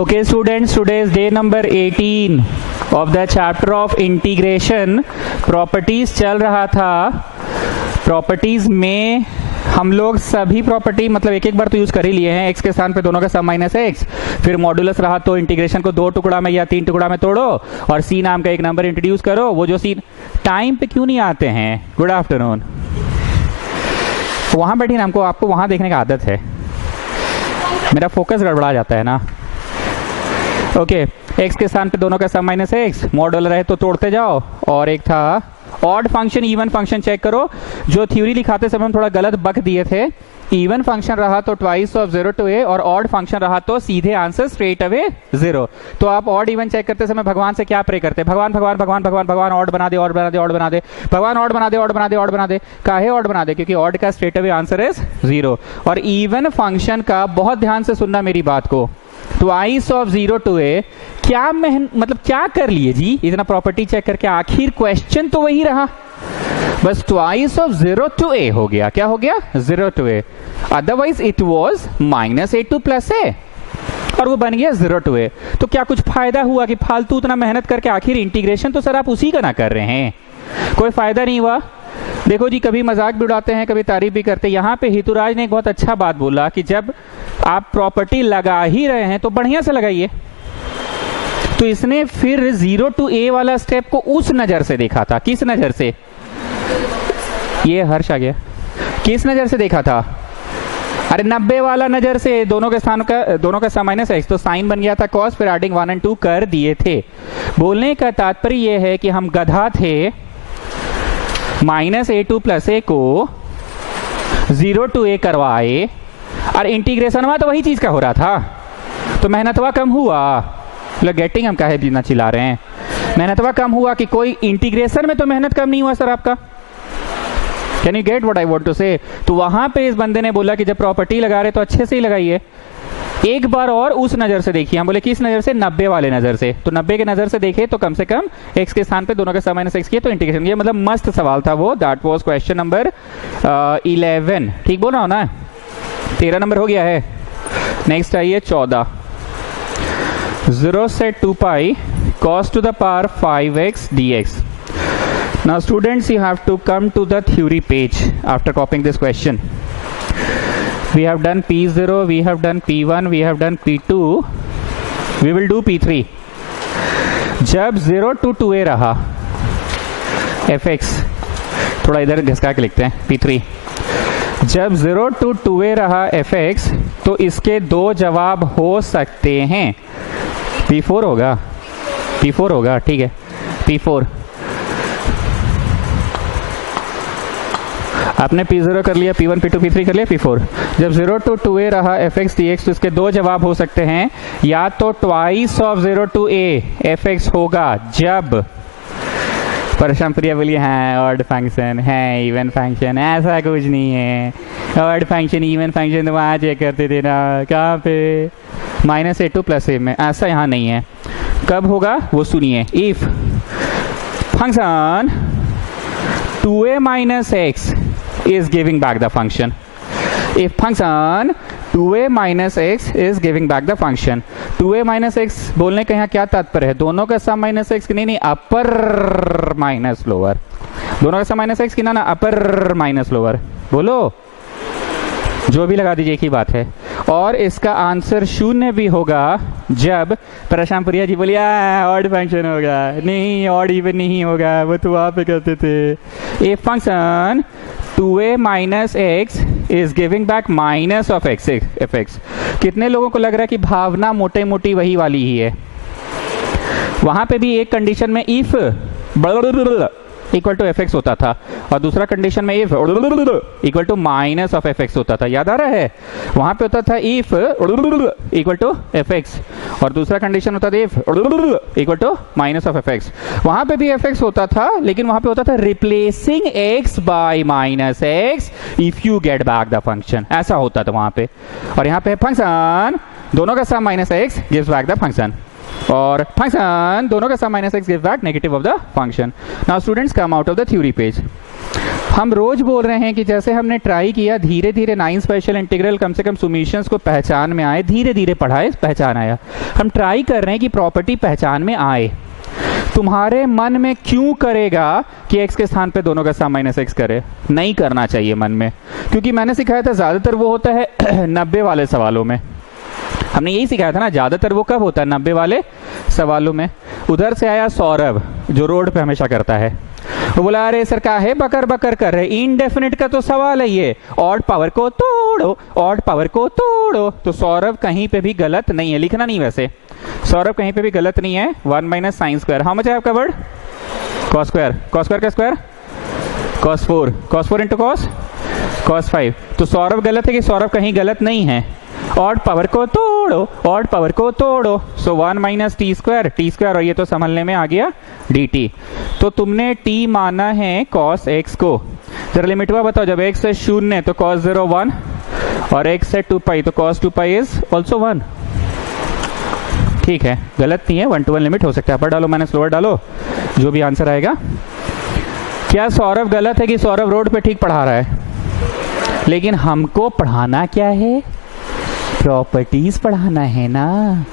Okay students, today is day number 18 of the chapter of integration. Properties चल रहा था. Properties में हम लोग सभी प्रॉपर्टी मतलब एक एक बार तो यूज कर ही लिए हैं. एक्स के स्थान पे दोनों का सम माइनस एक्स, फिर मॉडुलस रहा तो इंटीग्रेशन को दो टुकड़ा में या तीन टुकड़ा में तोड़ो और सी नाम का एक नंबर इंट्रोड्यूस करो. वो जो सी टाइम पे क्यों नहीं आते हैं? Good afternoon. वहां बैठी ना, हमको आपको वहां देखने का आदत है, मेरा फोकस गड़बड़ा जाता है ना. ओके एक्स के स्थान पे दोनों का सम माइनस एक्स, मॉडल रहे तो तोड़ते जाओ. और एक था odd function even function. Check करो, जो थ्योरी लिखाते समय हम थोड़ा गलत बक दिए थे. इवन फंक्शन रहा तो ट्वाइस ऑफ 0 to a और ऑड फंक्शन रहा तो सीधे आंसर स्ट्रेट अवे 0. तो आप ऑड इवन चेक करते समय भगवान से क्या प्रे करते? भगवान भगवान भगवान भगवान भगवान ऑड बना दे, ऑड बना दे, ऑड बना दे, भगवान ऑड बना दे, ऑड बना दे, ऑड बना दे. काहे ऑड बना दे? क्योंकि ऑड का स्ट्रेट अवे आंसर इज 0. और इवन फंक्शन का बहुत ध्यान से सुनना मेरी बात को, ट्वाइस ऑफ 0 to a क्या मतलब क्या कर लिए जी इतना प्रॉपर्टी चेक करके? आखिर क्वेश्चन तो वही रहा, बस ट्वाइस ऑफ 0 to a हो गया. क्या हो गया? 0 to a. Otherwise it was minus a to plus a और वो बन गया 0 to a. तो क्या कुछ फायदा हुआ कि फालतू उतना मेहनत करके? आखिर इंटीग्रेशन तो सर आप उसी का ना कर रहे हैं, कोई फायदा नहीं हुआ. देखो जी, कभी मजाक भी उड़ाते हैं, कभी तारीफ भी करते हैं. यहाँ पे हितुराज ने एक बहुत अच्छा बात बोला कि जब आप प्रॉपर्टी लगा ही रहे हैं तो बढ़िया से लगाइए. तो इसने फिर 0 to a वाला स्टेप को उस नजर से देखा था. किस नजर से? ये हर्ष आ गया. किस नजर से देखा था? अरे 90 वाला नजर से. दोनों के स्थान का दोनों का सम माइनस एक्स, तो साइन बन गया था कॉस, फिर एडिंग 1 और 2 कर दिए थे. बोलने का तात्पर्य यह है कि हम गधा थे. Minus a to plus a को 0 to a करवाए और इंटीग्रेशन में तो वही चीज का हो रहा था, तो मेहनतवा कम हुआ. मतलब गेटिंग हम काहे बिना चिल्ला रहे हैं? मेहनतवा कम हुआ कि कोई इंटीग्रेशन में तो मेहनत कम नहीं हुआ सर आपका. Can you get what I want to say? तो वहां पे इस बंदे ने बोला कि जब प्रॉपर्टी लगा रहे तो अच्छे से ही लगाइए. एक बार और उस नजर से देखिए. हम बोले किस नजर से? 90 वाले नजर से. तो 90 के नजर से देखे तो कम से कम x के स्थान पे दोनों का सम माइनस एक्स किया तो इंटीग्रेशन. ये मतलब मस्त सवाल था वो. That was question number 11. ठीक बोल रहा हूं ना? 13 नंबर हो गया है. नेक्स्ट आइए 14. 0 से 2 पाई cos to the power 5x dx. Now students, you have to come to the theory page after copying this question. We have done P0, we have done P1, we have done P2, we will do P3. जब 0 to 2a रहा fx, थोड़ा इधर घिसका के लिखते हैं P3. जब 0 to 2a रहा fx, तो इसके दो जवाब हो सकते हैं. P4 होगा, P4 होगा, ठीक है. P4 आपने P0 कर लिया, P1, P2, P3 कर लिया, P4. जब 0 to 2a रहा fx dx, तो इसके दो जवाब हो सकते हैं. या तो twice of 0 to a fx होगा जब परशम प्रिया बोलिए हाँ ऑड फंक्शन है, इवन फंक्शन. ऐसा कुछ नहीं है. ऑड फंक्शन इवन फंक्शन तो वहाँ चेक करते थे ना. कहाँ पे? Minus a to plus a में. ऐसा यहाँ नहीं है. कब होगा वो सुनिए. If function 2a minus x is giving back the function. If function 2a minus x is giving back the function. 2a minus x बोलने का यहाँ क्या तात्पर्य है? दोनों का सम माइनस एक्स. नहीं अपर माइनस लोअर. दोनों का सम माइनस एक्स की ना अपर माइनस लोअर. बोलो जो भी लगा दीजिए, एक ही बात है. और इसका आंसर शून्य भी होगा जब परशाम प्रिया जी बोलिए ऑड फंक्शन होगा. नहीं, ऑड इवन नहीं होगा, वो तो वहां पे करते थे. A function 2a minus x is giving back minus of x F x. कितने लोगों को लग रहा है कि भावना मोटे मोटी वही वाली ही है? वहां पे भी एक कंडीशन में if equal to F X होता था और दूसरा कंडीशन में if equal to minus of F X होता था. याद आ रहा है? वहां पे होता था if equal to F X और दूसरा कंडीशन होता था if equal to minus of F X. वहां पे भी एफ एक्स होता था, लेकिन वहां पे होता था replacing x bye minus x if you get back the function. ऐसा होता था वहां पे. और यहाँ पे फंक्शन दोनों का sum minus x gives back the function और फंक्शन दोनों का sum minus x gives back negative of the function. Now students come out of the theory page. हम रोज बोल रहे हैं कि जैसे हमने ट्राई किया, धीरे धीरे 9 स्पेशल इंटीग्रल कम से कम सॉल्यूशंस को पहचान में आए, धीरे धीरे पढ़ाए, पहचान आया। हम ट्राई कर रहे हैं कि प्रॉपर्टी पहचान में आए। तुम्हारे मन में क्यों करेगा कि x के स्थान पे दोनों का सम माइनस x करे? नहीं करना चाहिए मन में, क्योंकि मैंने सिखाया था ज्यादातर वो होता है 90 वाले सवालों में। हमने यही सिखाया था ना, ज्यादातर वो कब होता है? 90 वाले सवालों में। उधर से आया सौरभ जो रोड पे हमेशा करता है, वो बोला अरे सर का है बकर बकर कर रहे, इनडेफिनिट का तो सवाल है ये, ऑड पावर को तोड़ो, ऑड पावर को तोड़ो। तो सौरभ कहीं पे भी गलत नहीं है, लिखना नहीं वैसे, सौरभ कहीं पे भी गलत नहीं है। 1 minus sine square, how much है आपका word? Cos square, cos square का square cos 4, cos 4 into cos, cos 5। तो सौरभ गलत है कि सौरभ कहीं गलत नहीं है? ऑड पावर को तोड़ो, ऑड पावर को तोड़ो। सो 1 माइनस टी स्क्वायर, और ये तो संभलने में आ गया dt। तो तुमने t माना है cos x को, जरा लिमिटवा बताओ। जब x है 0 तो cos 0 1, और x है 2 पाई तो cos 2 पाई इज ऑल्सो 1। ठीक है, गलत नहीं है, 1 to 1 लिमिट हो सकता है। अपर डालो माइनस लोअर डालो, जो भी आंसर आएगा। क्या सौरभ गलत है कि सौरभ रोड पे ठीक पढ़ा रहा है? लेकिन हमको पढ़ाना क्या है? प्रॉपर्टीज पढ़ाना है ना,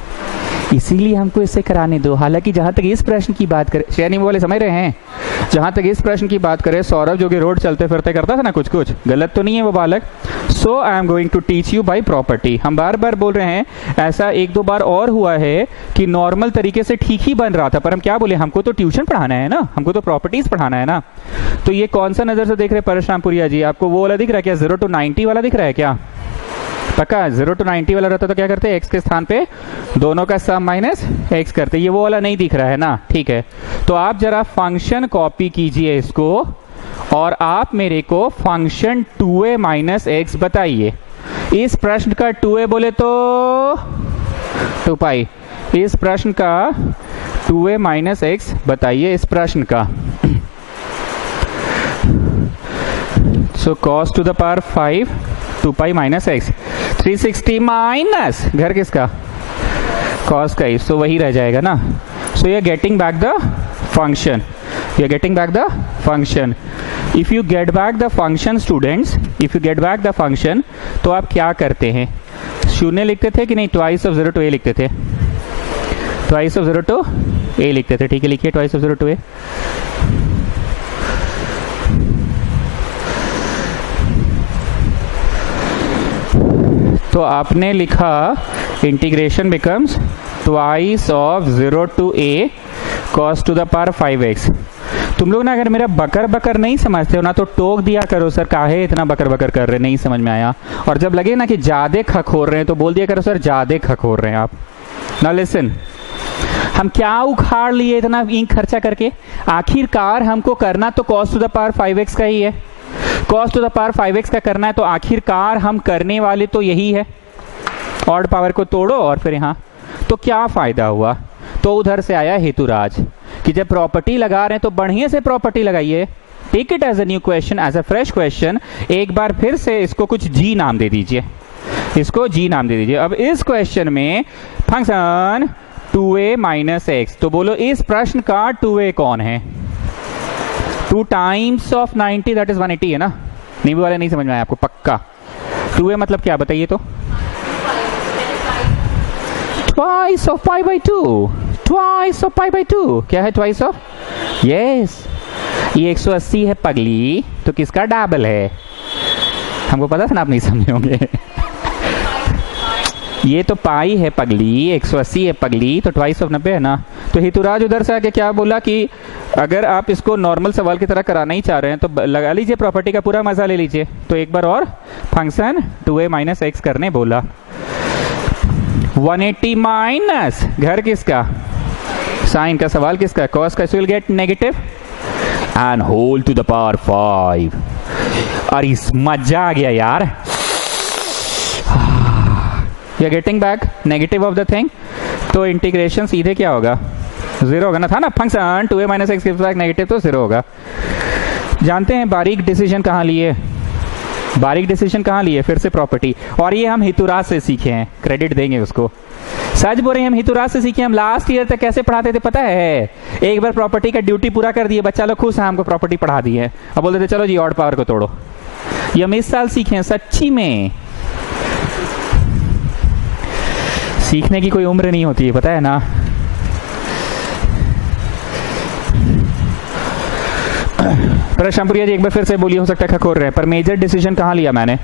इसीलिए हमको इससे कराने दो। हालांकि जहां तक इस प्रश्न की बात करें, शेयरिंग वाले समझ रहे हैं, जहां तक इस प्रश्न की बात करें, सौरभ जो कि रोड चलते फिरते करता था ना कुछ कुछ, गलत तो नहीं है वो बालक। So I am going to teach you by property. हम बार बार बोल रहे हैं, ऐसा 1-2 बार और हुआ है कि नॉर्मल तरीके से ठीक ही बन रहा था, पर हम क्या बोले, हमको तो ट्यूशन पढ़ाना है ना, हमको तो प्रॉपर्टीज पढ़ाना है ना। तो ये कौन सा नजर से देख रहे परशुरामपुरिया जी? आपको वो वाला दिख रहा है क्या? 0 to 90 वाला दिख रहा है क्या? पक्का 0 to 90 वाला रहता तो क्या करते? x के स्थान पे दोनों का सम माइनस x करते। ये वो वाला नहीं दिख रहा है ना, ठीक है। तो आप जरा फंक्शन कॉपी कीजिए इसको, और आप मेरे को फंक्शन 2a माइनस एक्स बताइए। इस प्रश्न का 2a बोले तो 2 पाई, इस प्रश्न का 2a माइनस एक्स बताइए, इस प्रश्न का। So cos to the power 5 2 pi minus X, 360 minus घर किसका? cos का ही, सो वही रह जाएगा ना। So you are getting back the function, you are getting back the function. If you get back the function students, if you get back the function, तो आप क्या करते हैं? 0 लिखते थे कि नहीं? ट्वाइस ऑफ 0 to a लिखते थे, ट्वाइस ऑफ 0 to a लिखते थे। ठीक है, लिखिए ट्वाइस ऑफ 0 to a। तो आपने लिखा integration becomes twice of 0 to a cos to the power 5x। तुम लोग ना अगर मेरा बकर बकर नहीं समझते हो ना, तो टोक दिया करो, सर काहे इतना बकर बकर कर रहे, नहीं समझ में आया। और जब लगे ना कि ज्यादा खखोर रहे हैं, तो बोल दिया करो सर ज्यादा खखोर रहे हैं आप। ना लिसन, हम क्या उखाड़ लिए इतना इंक खर्चा करके? आखिरकार हमको करना तो cos to the power 5x का ही है, cos to the power 5x का करना है, तो आखिरकार हम करने वाले तो यही है, ऑड पावर को तोड़ो और फिर यहाँ। तो क्या फायदा हुआ? तो उधर से आया हेतुराज कि जब प्रॉपर्टी लगा रहे हैं तो बढ़िया से प्रॉपर्टी लगाइए, take it as a new question, as a fresh question. एक बार फिर से इसको कुछ जी नाम दे दीजिए, इसको जी नाम दे दीजिए। अब इस क्वेश्चन में फंक्शन 2a माइनस एक्स, तो बोलो इस प्रश्न का 2a कौन है? 2 टाइम्स ऑफ 90 दैट इज 180 है ना। नींबू वाले नहीं समझ में आया आपको? पक्का 2a मतलब क्या बताइए तो? Twice of pi by 2, twice of pi by 2। क्या है ट्वाइस ऑफ? यस, ये 180 है पगली, तो किसका डबल है? हमको पता था ना आप नहीं समझे होंगे। ये तो पाई है पगली, 180 है पगली, तो ट्वाइस ऑफ 90 है ना। तो हितुराज उधर से आके क्या बोला कि अगर आप इसको नॉर्मल सवाल की तरह कराना ही चाह रहे हैं तो लगा लीजिए प्रॉपर्टी का पूरा मजा ले लीजिए। तो एक बार और फंक्शन 2a माइनस एक्स करने बोला। 180 माइनस घर किसका? साइन का सवाल किसका? कॉस का, so will get negative and whole to the power 5। और इस मजा आ गया यार, you are getting back negative of the thing. तो इंटीग्रेशन सीधे क्या होगा? 0 होगा ना, था ना function 2a minus x gives back negative, तो 0 होगा। जानते हैं बारीक डिसीजन कहाँ लिए? बारीक डिसीजन कहाँ लिए? फिर से प्रॉपर्टी। और ये हम हितुराज से सीखे हैं, क्रेडिट देंगे उसको। सच बोल रहे हैं हम, हितुराज से सीखे हम। लास्ट ईयर तक कैसे पढ़ाते थे पता है? एक बार प्रॉपर्टी का ड्यूटी पूरा कर दिए, बच्चा लोग खुश है, हमको प्रॉपर्टी पढ़ा दी है। अब बोलते थे चलो जी ऑड पावर को तोड़ो। ये हम इस साल सीखे हैं, सच्ची में। सीखने की कोई उम्र नहीं होती है, पता है ना। प्रशांपुरिया जी एक बार फिर से बोलिए, हो सकता है खकोर रहे। पर मेजर डिसीजन कहाँ लिया मैंने?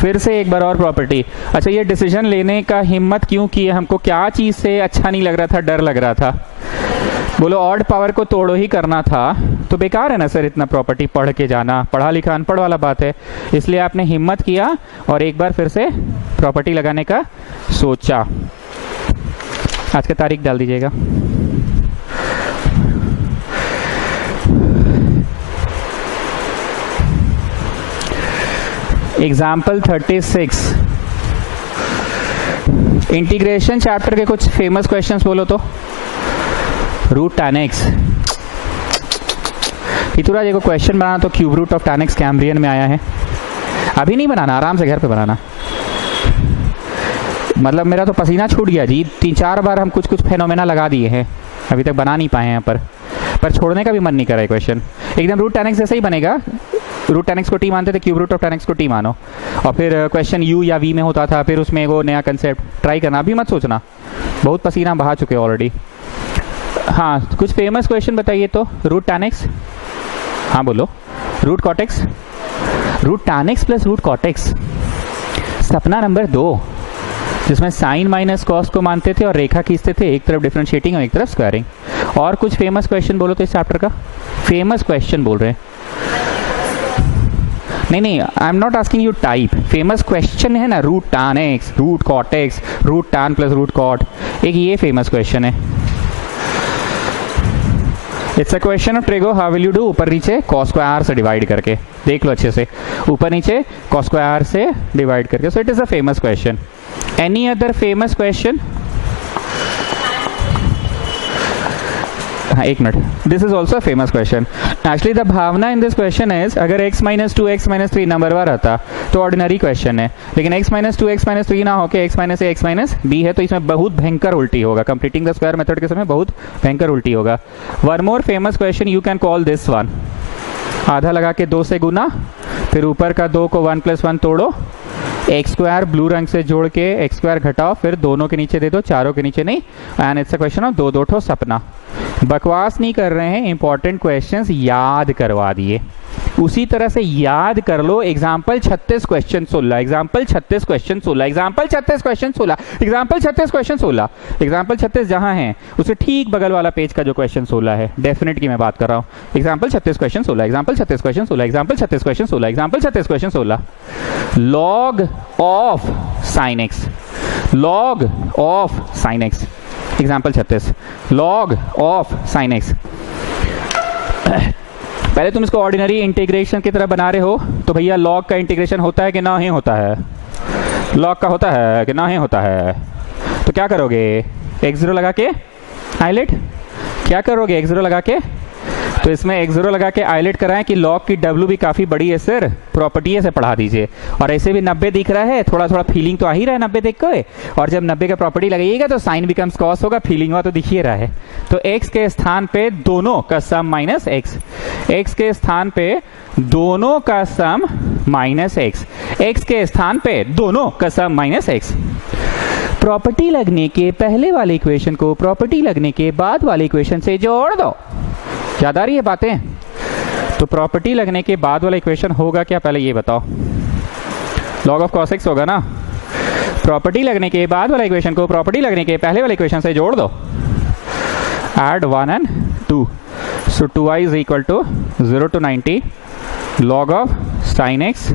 फिर से एक बार और प्रॉपर्टी। अच्छा, ये डिसीजन लेने का हिम्मत क्यों की है? हमको क्या चीज से अच्छा नहीं लग रहा था, डर लग रहा था? बोलो ऑड पावर को तोड़ो ही करना था, तो बेकार है ना सर इतना प्रॉपर्टी पढ़ के जाना। पढ़ा लिखा अनपढ़ वाला बात है। इसलिए आपने हिम्मत किया और एक बार फिर से प्रॉपर्टी लगाने का सोचा। आज की तारीख डाल दीजिएगा। एग्जाम्पल 36, इंटीग्रेशन चैप्टर के कुछ फेमस क्वेश्चंस बोलो तो। Root tan x। Hituraj ji को क्वेश्चन बनाना तो cube root of tan x कैम्ब्रियन में आया है। अभी नहीं बनाना, आराम से घर पे बनाना। मतलब मेरा तो पसीना छूट गया जी, 3-4 बार हम कुछ कुछ फेनोमेना लगा दिए हैं, अभी तक बना नहीं पाए हैं। पर छोड़ने का भी मन नहीं कर रहा है क्वेश्चन। एकदम रूट tan x जैसे ही बनेगा। रूट tan x को टी मानते थे, cube root of tan x को टी मानो। और फिर क्वेश्चन यू या वी में होता था, फिर उसमें वो नया कंसेप्ट ट्राई करना। अभी मत सोचना, बहुत पसीना बहा चुके ऑलरेडी। हाँ, कुछ फेमस क्वेश्चन बताइए तो। रूट tan x, हाँ बोलो। Root cot x, root tan x plus root cot x। सपना नंबर 2, जिसमें साइन माइनस कॉस को मानते थे और रेखा खींचते थे, एक तरफ डिफरेंशिएटिंग और एक तरफ स्क्वायरिंग। और कुछ फेमस क्वेश्चन बोलो तो इस चैप्टर का। फेमस क्वेश्चन बोल रहे हैं। नहीं, I am not asking you type. Famous question है ना, root tan x, root cot x, root tan plus root cot। एक ये फेमस क्वेश्चन है। It's a question of trigo, how will you do. ऊपर नीचे cos स्क्वायर से divide करके, देख लो अच्छे से, ऊपर नीचे cos स्क्वायर से डिवाइड करके। So it is a famous question. Any other famous question? हाँ, एक मिनट। This is also famous question. Actually the भावना इन दिस क्वेश्चन इज, अगर x minus 2 x minus 3 number बार आता तो ऑर्डिनरी क्वेश्चन है। लेकिन x माइनस 2 x माइनस 3 ना होके x minus a x minus b है, तो इसमें बहुत भयंकर उल्टी होगा। कंप्लीटिंग द स्क्वायर मेथड के समय बहुत भयंकर उल्टी होगा। One more famous question you can call this one. आधा लगा के 2 से गुना, फिर ऊपर का 2 को 1 प्लस 1 तोड़ो, एक्स स्क्वायर ब्लू रंग से जोड़ के एक्स स्क्वायर घटाओ, फिर दोनों के नीचे दे दो, चारों के नीचे नहीं। And it's a question of 2-2 ठो सपना। बकवास नहीं कर रहे हैं, इंपॉर्टेंट क्वेश्चंस याद करवा दिए। उसी तरह से याद कर लो। Example 36 question 16, example 36 question 16, example 36 question 16, example 36 question 16। Example 36 जहां है उससे ठीक बगल वाला पेज का जो क्वेश्चन 16 है, डेफिनेट की मैं बात कर रहा हूँ। Example 36 question 16, example 36 question 16, example 36 question 16, example 36 question 16। Log of sine x, log of sine x, example 36, log of sine x. पहले तुम इसको ऑर्डिनरी इंटीग्रेशन की तरह बना रहे हो, तो भैया लॉग का इंटीग्रेशन होता है कि ना ही होता है? लॉग का होता है कि ना ही होता है? तो क्या करोगे? x0 लगा के आइलेट, क्या करोगे x0 लगा के? तो इसमें x0 लगा के आइलेट कराएं कि लॉग की w भी काफी बड़ी है सर, प्रॉपर्टी से पढ़ा दीजिए। और ऐसे भी 90 दिख रहा है, थोड़ा थोड़ा फीलिंग तो आ ही रहा है 90 देख के। और जब 90 का प्रॉपर्टी लगाइएगा तो साइन बिकम्स कॉस होगा, फीलिंग हुआ तो दिख ही रहा है। तो x के स्थान पे दोनों का सम माइनस x, x के स्थान पे दोनों का सम माइनस x, x के स्थान पे दोनों का सम माइनस x। प्रॉपर्टी लगने के पहले वाले इक्वेशन को प्रॉपर्टी लगने के बाद वाले इक्वेशन से जोड़ दो। याद आ रही है बातें? तो प्रॉपर्टी लगने के बाद वाला इक्वेशन होगा क्या, पहले ये बताओ। लॉग ऑफ cos x होगा ना। प्रॉपर्टी लगने के बाद वाला इक्वेशन को प्रॉपर्टी लगने के पहले वाले इक्वेशन से जोड़ दो। Add 1 and 2, so 2i is equal to 0 to 90 log of sin x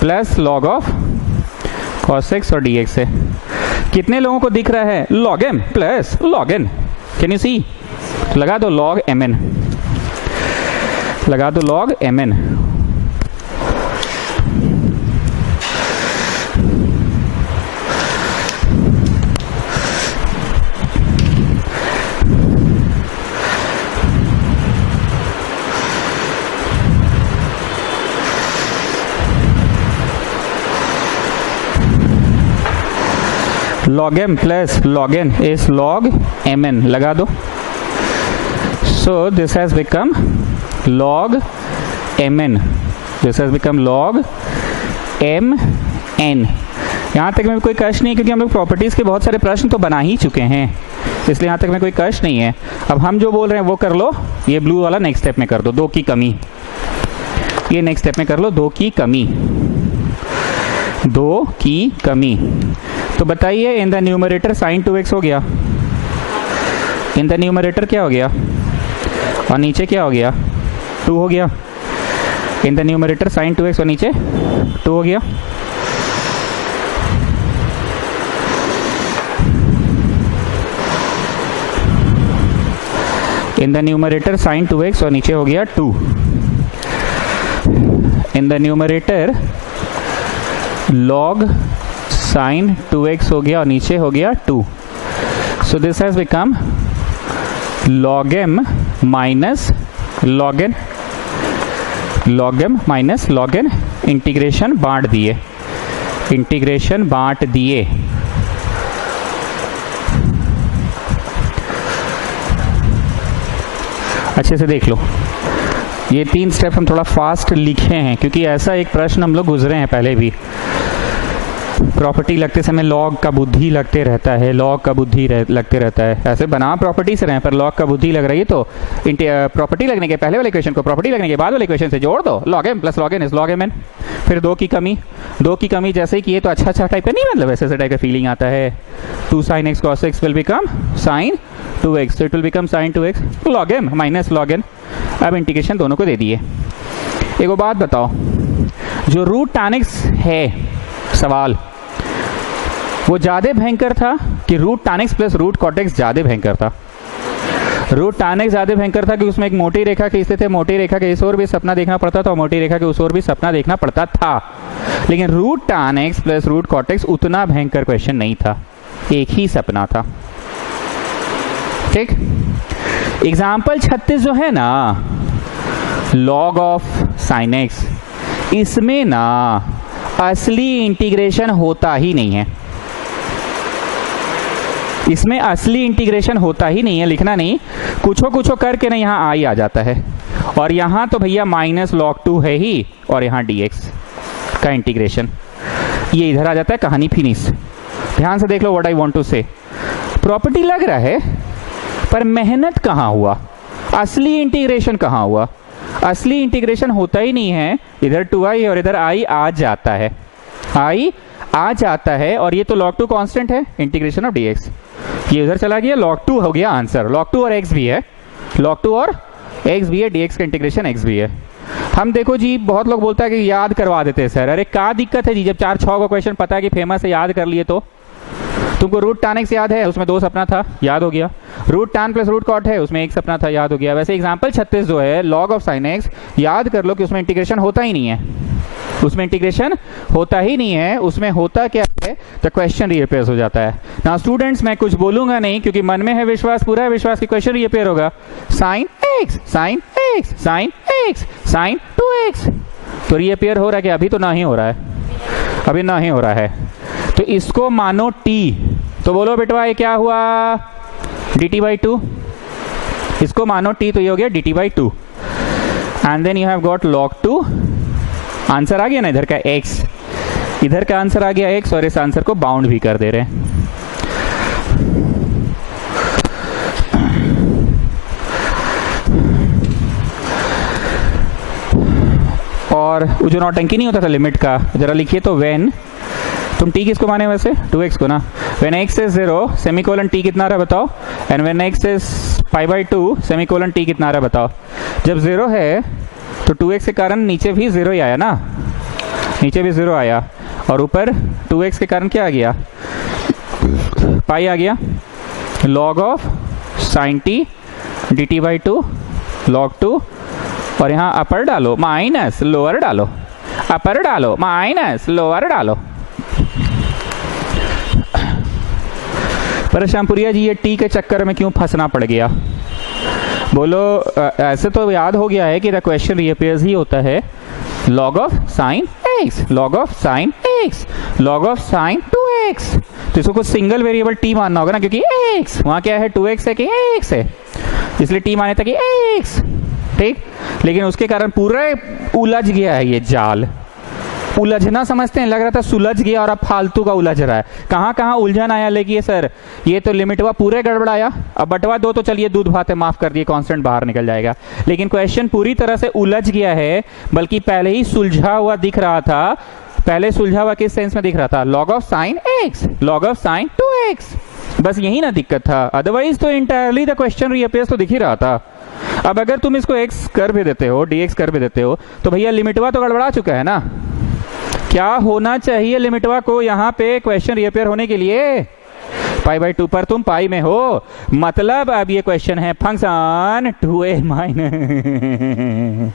plus log of cos x और dx है। कितने लोगों को दिख रहा है? log m plus log n। Can you see? लगा दो log mn, लगा दो log mn। log m plus log n is log mn, लगा दो. So this has become log mn. This has become log mn. यहाँ तक में कोई कष्ट नहीं, क्योंकि हम लोग प्रॉपर्टीज़ के बहुत सारे प्रश्न तो बना ही चुके हैं, इसलिए यहाँ तक में कोई कष्ट नहीं है. अब हम जो बोल रहे हैं वो कर लो. ये ब्लू वाला नेक्स्ट स्टेप में कर दो, 2 की कमी. ये नेक्स्ट स्टेप में कर लो, 2 की कमी. 2 की कमी. तो बताइए, इन द न्यूमरेटर साइन 2x हो गया. इन द न्यूमरेटर क्या हो गया और नीचे क्या हो गया? 2 हो गया. इन द न्यूमरेटर साइन 2x और नीचे 2 हो गया. इन द न्यूमरेटर साइन 2x और नीचे हो गया 2. In the numerator log sine 2x हो गया और नीचे हो गया 2. So this has become log m minus log n. log m minus log n. Integration बांट दिए. इंटीग्रेशन बांट दिए. अच्छे से देख लो, ये 3 स्टेप हम थोड़ा फास्ट लिखे हैं, क्योंकि ऐसा एक प्रश्न हम लोग गुजरे हैं पहले भी. प्रॉपर्टी लगते समय लॉग का बुद्धि लगते रहता है, लॉग का बुद्धि लगते रहता है. ऐसे बना प्रॉपर्टी से रहे पर लॉग का बुद्धि लग रही है, तो प्रॉपर्टी लगने के पहले वाले इक्वेशन को प्रॉपर्टी लगने के बाद वाले इक्वेशन से जोड़ दो. log m plus log n is log mn. फिर 2 की कमी. 2 की कमी जैसे ही किए तो अच्छा टाइप का नहीं, मतलब ऐसे टाइप का फीलिंग आता है. 2 sin x cos x will become sin 2x. so it will become sin 2x log m minus log n. अब इंटीग्रेशन दोनों को दे दिए. एक बात बताओ, जो रूट tan x है सवाल, वो ज्यादा भयंकर था कि root tan x plus root cot x ज्यादा भयंकर था? रूट tan x ज्यादा भयंकर था कि उसमें एक मोटी रेखा खींचते थे, मोटी रेखा के इस ओर भी सपना देखना पड़ता था और मोटी रेखा के उस ओर भी सपना देखना पड़ता था. लेकिन root tan x plus root cot x उतना भयंकर क्वेश्चन नहीं था, एक ही सपना था. ठीक. एग्जाम्पल 36 जो है ना, log ऑफ साइन x, इसमें ना असली इंटीग्रेशन होता ही नहीं है. इसमें असली इंटीग्रेशन होता ही नहीं है. लिखना नहीं, कुछो करके ना यहाँ आई आ जाता है, और यहाँ तो भैया माइनस log 2 है ही, और यहाँ dx का इंटीग्रेशन ये इधर आ जाता है. कहानी फिनिश. ध्यान से देख लो व्हाट आई वांट टू से. प्रॉपर्टी लग रहा है, पर मेहनत कहाँ हुआ? असली इंटीग्रेशन कहाँ हुआ? असली इंटीग्रेशन होता ही नहीं है. इधर 2i और इधर i आ जाता है, i आ जाता है, और ये तो log 2 कांस्टेंट है, इंटीग्रेशन ऑफ dx. ये उधर चला गया, log 2 हो गया आंसर. log 2 और x भी है, log 2 और x भी है, dx का इंटीग्रेशन x भी है. हम देखो जी, बहुत लोग बोलता है कि याद करवा देते हैं सर. अरे क्या दिक्कत है जी, जब 4-6 का क्वेश्चन पता है कि फेमस है, याद कर लिए तो. तुमको रूट tan x याद है, उसमें 2 सपना था, याद हो गया. Root tan plus root cot है, उसमें 1 सपना था, याद हो गया. वैसे एग्जाम्पल 36 जो है, log ऑफ साइन x, याद कर लो कि उसमें इंटीग्रेशन होता ही नहीं है. उसमें इंटीग्रेशन होता ही नहीं है. उसमें होता क्या है, तो क्वेश्चन रीअपेयर हो जाता है. ना स्टूडेंट्स, मैं कुछ बोलूंगा नहीं, क्योंकि मन में है विश्वास, पूरा विश्वास कि क्वेश्चन रीअपेयर होगा. Sine x sine x sine x sine 2x, तो रीअपेयर हो रहा है कि अभी तो ना ही हो रहा है, अभी ना ही हो रहा है. तो इसको मानो t, तो बोलो बेटवा ये क्या हुआ? dt/2. इसको मानो t, तो ये हो गया dt/2. And then you have got log 2. Answer आ गया ना इधर का x, इधर का आंसर आ गया x, और इस आंसर को बाउंड भी कर दे रहे हैं. और वो जो नौटंकी नहीं होता था लिमिट का, जरा लिखिए तो. व्हेन, तुम t किसको माने वैसे? 2x को ना. When x is 0 semicolon t कितना रहा बताओ? And when x is π/2 semicolon t कितना रहा बताओ? जब 0 है तो 2x के कारण नीचे भी 0 ही आया ना, नीचे भी 0 आया, और ऊपर 2x के कारण क्या आ गया? पाई आ गया. log of sine t dt/2 log 2, और यहाँ अपर डालो माइनस लोअर डालो, अपर डालो माइनस लोअर डालो. पर श्यामपुरिया जी, ये टी के चक्कर में क्यों फंसना पड़ गया? बोलो, ऐसे तो याद हो गया है कि द क्वेश्चन रीअपेयर्स ही होता है log of sine x, log of sine x, log of sine 2x. 2x, तो इसको कुछ सिंगल वेरिएबल t मानना होगा ना, क्योंकि x वहां क्या है 2x है कि x है, इसलिए t माने था कि x, ठीक। लेकिन उसके कारण पूरा उलझ गया है ये जाल, उलझना समझते हैं, लग रहा था सुलझ गया और अब फालतू का उलझ रहा है। कहां कहां उलझन आया, लेकिन सर ये तो लिमिटवा पूरे गड़बड़ाया। अब बटवा दो तो चलिए दूध भात है, माफ कर दिए, कांस्टेंट बाहर निकल जाएगा, लेकिन क्वेश्चन पूरी तरह से उलझ गया है, बल्कि पहले ही सुलझा हुआ दिख रहा था। पहले सुलझा हुआ किस सेंस में दिख रहा था, log of sin x, log of sin 2x, बस यही ना दिक्कत था, अदरवाइज तो इंटायरली द क्वेश्चन रीअपियर्स तो दिख ही रहा था। अब अगर तुम इसको x कर भी देते हो, dx कर भी देते हो, तो भैया लिमिटवा तो गड़बड़ा चुका है ना। क्या होना चाहिए लिमिटवा को यहाँ पे क्वेश्चन रीअपियर होने के लिए, पाई बाई 2, पर तुम पाई में हो, मतलब अब ये क्वेश्चन है फंक्शन 2a माइनस,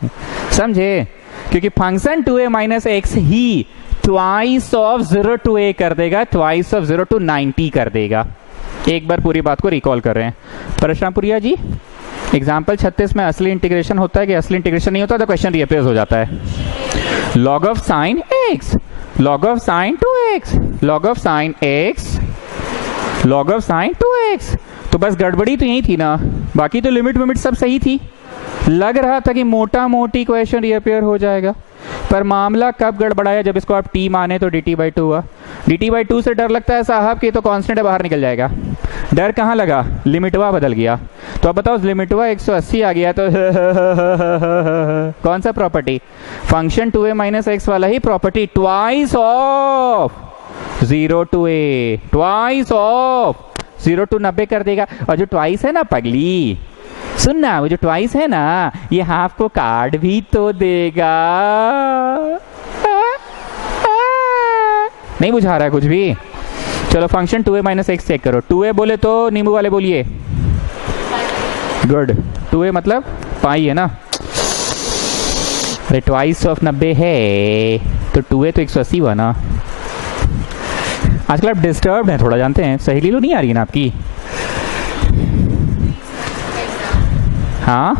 समझे, क्योंकि function 2a minus x he twice of 0 to a कर देगा, ट्वाइस ऑफ 0 to 90 कर देगा। एक बार पूरी बात को रिकॉल कर रहे हैं। परशुरामपुरिया जी, एग्जाम्पल 36 में असली इंटीग्रेशन होता है कि असली इंटीग्रेशन नहीं होता, तो क्वेश्चन रीअपियर हो जाता है। log of sin x, log of sin 2x, log of sin x, log of sin 2x, तो बस गड़बड़ी तो यही थी ना, बाकी तो लिमिट विमिट सब सही थी। लग रहा था कि मोटा मोटी क्वेश्चन रीअपियर हो जाएगा, पर मामला कब गड़बड़ाया, जब इसको आप t माने तो dt by 2 हुआ। dt by 2 से डर लगता है साहब कि तो कांस्टेंट बाहर निकल जाएगा, डर कहाँ लगा, लिमिटवा बदल गया। तो अब बताओ लिमिटवा 180 आ गया तो कौन सा property, function 2a minus x वाला ही property, twice of 0 to a, twice of 0 to 90 कर देगा। और जो ट्वाइस है ना पगली, सुनना, वो जो ट्वाइस है ना, ये हाफ को काट भी तो देगा। नहीं बुझा रहा है कुछ भी, चलो function 2a minus x check करो। 2a बोले तो नींबू वाले बोलिए, गुड, 2a मतलब पाई है ना, अरे ट्वाइस ऑफ 90 है तो 2a तो 180 हुआ ना। आजकल आप डिस्टर्ब्ड हैं थोड़ा, जानते हैं, सहेली लो नहीं आ रही है ना आपकी, हाँ।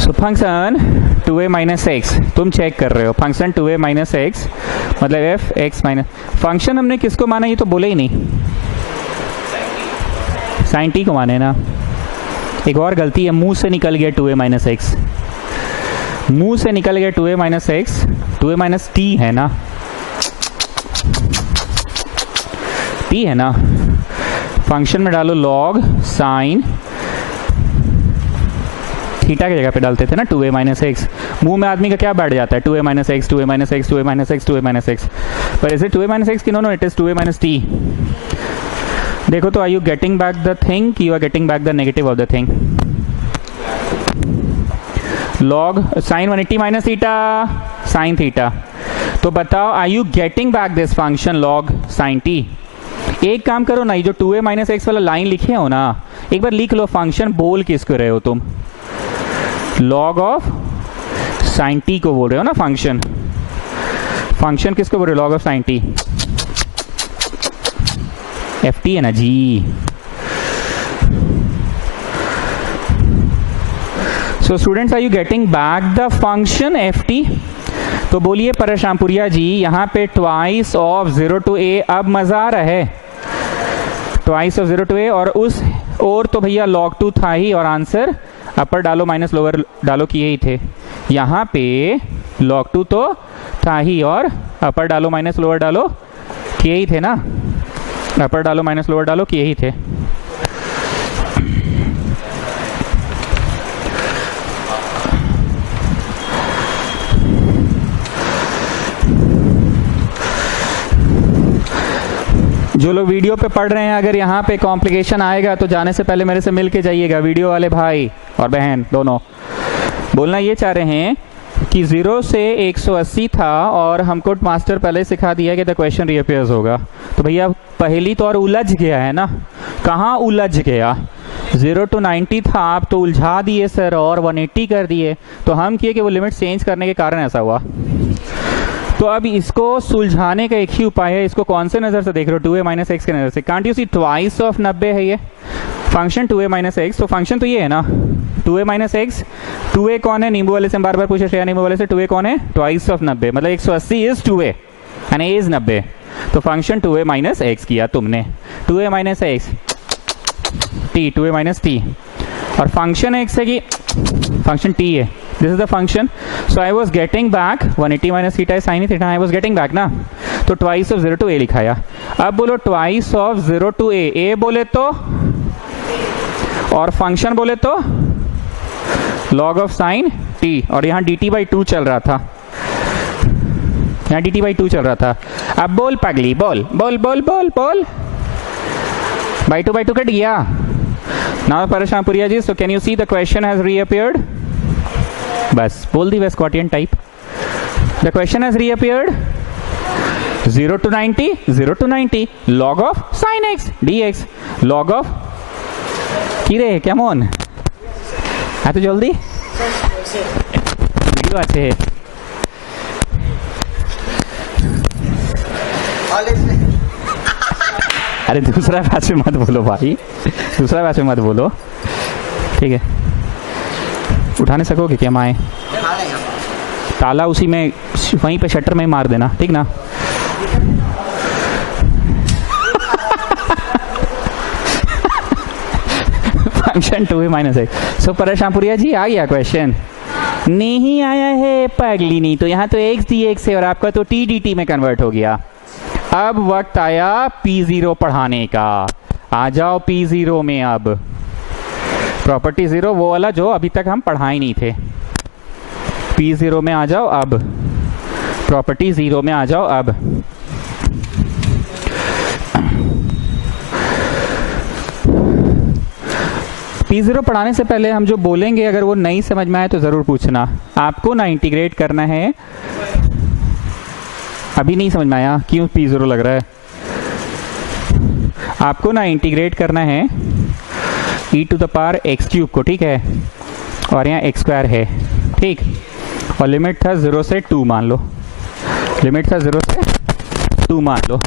So function 2a minus x तुम चेक कर रहे हो, फंक्शन 2a माइनस एक्स मतलब f x माइनस, फंक्शन हमने किसको माना ये तो बोले ही नहीं, साइन t को माने ना। एक और गलती है, मुंह से निकल गया 2a माइनस एक्स, मुंह से निकल गया 2a minus x, 2a minus t है ना, t है ना। फंक्शन में डालो लॉग साइन थीटा की जगह पे डालते थे ना 2a माइनस एक्स, मुंह में आदमी का क्या बैठ जाता है, 2a minus x, 2a minus x, 2a minus x, 2a minus x, पर इसे 2a माइनस एक्स की no, it is 2a minus t। देखो तो, are you getting back the thing, you are getting back the negative of the thing. Log sine 180 minus theta sine theta, तो बताओ are you getting back this function log sine t। एक काम करो ना, ये जो 2a माइनस एक्स वाला line लिखे हो ना, एक बार लिख लो, फंक्शन बोल किसको रहे हो तुम, लॉग ऑफ साइन t को बोल रहे हो ना फंक्शन, फंक्शन किसको बोल रहे हो, log of sine t, ft है ना जी। So students, are you getting back the function ft। तो बोलिए परशुरामपुरिया जी, यहाँ पे ट्वाइस ऑफ 0 to a, अब मजा आ रहा है, ट्वाइस ऑफ 0 to a, और उस और तो भैया log 2 था ही, और आंसर अपर डालो माइनस लोअर डालो किए ही थे। यहाँ पे log 2 तो था ही, और अपर डालो माइनस लोअर डालो किए ही थे ना, अपर डालो माइनस लोअर डालो किए ही थे। जो लोग वीडियो पे पढ़ रहे हैं, अगर यहाँ पे कॉम्प्लिकेशन आएगा तो जाने से पहले मेरे से मिल के जाइएगा, वीडियो वाले भाई और बहन दोनों। बोलना ये चाह रहे हैं कि 0 से 180 था, और हमको मास्टर पहले सिखा दिया कि द क्वेश्चन रीअपियर्स होगा, तो भैया पहली तो और उलझ गया है ना, कहाँ उलझ गया, 0 to 90 था, आप तो उलझा दिए सर और 180 कर दिए, तो हम किए कि वो लिमिट चेंज करने के कारण ऐसा हुआ। तो अब इसको सुलझाने का एक ही उपाय है, इसको कौन से नजर से देख रहे हो, 2a माइनस एक्स के नजर से। Can't you see twice of 90 है ये फंक्शन 2a माइनस एक्स, तो फंक्शन तो ये है ना 2a माइनस एक्स, 2a कौन है, नींबू वाले से बार बार पूछे, श्रेया नींबू वाले से 2a कौन है, ट्वाइस ऑफ 90, मतलब 180 is 2a, and A is 90, तो फंक्शन 2a माइनस एक्स किया तुमने, 2a minus x T, 2a minus T, और फंक्शन एक्स है कि फंक्शन टी है, this is the function. So I was getting back 180 minus theta sine theta, I was getting back ना, तो twice of 0 to a लिखाया. अब बोलो twice of 0 to a बोले तो और फंक्शन बोले तो log ऑफ साइन t, और यहाँ dt बाई 2 चल रहा था, यहाँ dt बाई 2 चल रहा था. अब बोल पगली, बोल बोल बोल बोल बोल, बाई 2 कट गया. Now Parashampuria ji, so can you see the question has reappeared? बस बोल दी बस Quotian type. The question has reappeared. 0 to 90, 0 to 90, log of sin x dx, log of কি রে কেমন এত জলদি ভিডিও আছে. अरे दूसरा बैच में मत बोलो भाई, दूसरा बैच में मत बोलो, ठीक है. उठाने सकोगे क्या माए? ताला उसी में वहीं पे शटर में मार देना, ठीक ना. Function 2a minus x. So Parashampuria ji आ गया क्वेश्चन? नहीं आया है पगली नहीं, तो यहाँ तो x dx है और आपका तो t dt में कन्वर्ट हो गया. अब वक्त आया P0 पढ़ाने का. आ जाओ P0 में. अब प्रॉपर्टी 0 वो वाला जो अभी तक हम पढ़ाए नहीं थे, P0 में आ जाओ. अब प्रॉपर्टी 0 में आ जाओ. अब P0 पढ़ाने से पहले हम जो बोलेंगे अगर वो नहीं समझ में आए तो ज़रूर पूछना. आपको ना इंटीग्रेट करना है. अभी नहीं समझ में आया क्यों P0 लग रहा है? आपको ना इंटीग्रेट करना है e to the power x cube को, ठीक है, और यहाँ एक्स स्क्वायर है, ठीक, और लिमिट था 0 से 2 मान लो, लिमिट था 0 से 2 मान लो.